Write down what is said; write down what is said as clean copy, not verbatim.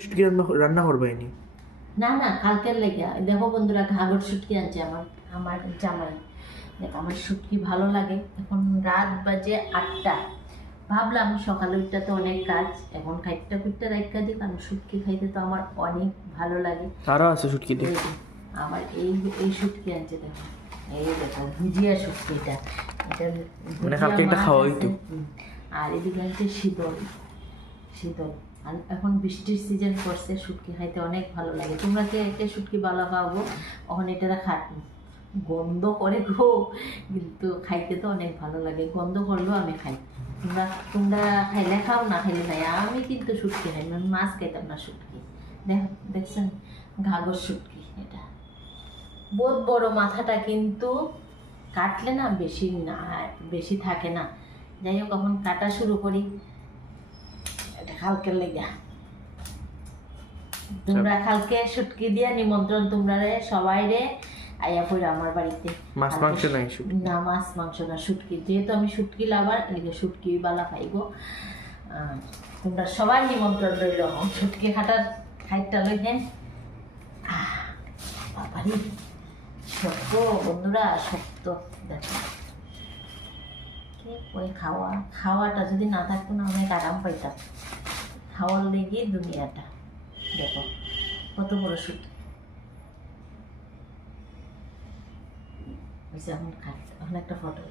শুটকি রান্না করবাইনি? না না, কালকের লেগে দেখো বন্ধুরা, ঘাগর শুটকি আনছে আমার আমার জামাই। দেখ আমার শুটকি ভালো লাগে। এখন রাত বাজে 8টা। ভাবলাম সকালে উঠতে তো অনেক কাজ, এখন খাইতে খুঁটতে রাখা দিই, কারণ শুটকি খাইতে তো আমার অনেক ভালো লাগে। তারা আছে শুটকিতে? এই যে, আমার এই এই শুটকি আনছে দেখো, এই দেখো ভুজিয়া শুটকি। এটা এটা মানে ভুজিয়া কালকে একটা মাছ খাওয়াই আছে। তো। আর এদিকে আনছে শীতল শীতল। আর এখন বৃষ্টির সিজন পড়ছে, শুটকি খাইতে অনেক ভালো লাগে। তোমরা কে কে শুটকি ভালো খাওয়াবো? এখন এটা গন্ধ করে গো, কিন্তু খাইতে তো অনেক ভালো লাগে। গন্ধ করলেও আমি খাই। তোমরা তোমরা খাইলে খাও, না খাইলে নাই। আমি কিন্তু শুটকি খাই, আমি মাছ খাইতাম না, শুটকি। দেখছেন ঘাগর শুটকি। এটা বহুত বড় মাথাটা, কিন্তু কাটলে না বেশি না, বেশি থাকে না। যাই হোক, এখন কাটা শুরু করি। এটা কালকের লেগা। তোমরা কালকে শুটকি দিয়া নিমন্ত্রণ, তোমরা রে সবাই রে আইয়া পড়ে আমার বাড়িতে। মাছ মাংস নাই শুটকি? না, মাছ মাংস না, শুটকি। যেহেতু আমি শুটকি লাভার, এদিকে শুটকি বালা খাইব। তোমরা সবাই নিমন্ত্রণ রইল। শুটকি খাটার খাইটা লই হেন। বাবারি শক্ত বন্ধুরা, শক্ত। দেখো কে ওই খাওয়াটা যদি না থাকতো না, অনেক আরাম পাইতাম। খাওয়ার লেগে দুনিয়াটা। দেখো কত বড় শুটকি। এখন খাই, এখন একটা ফটো।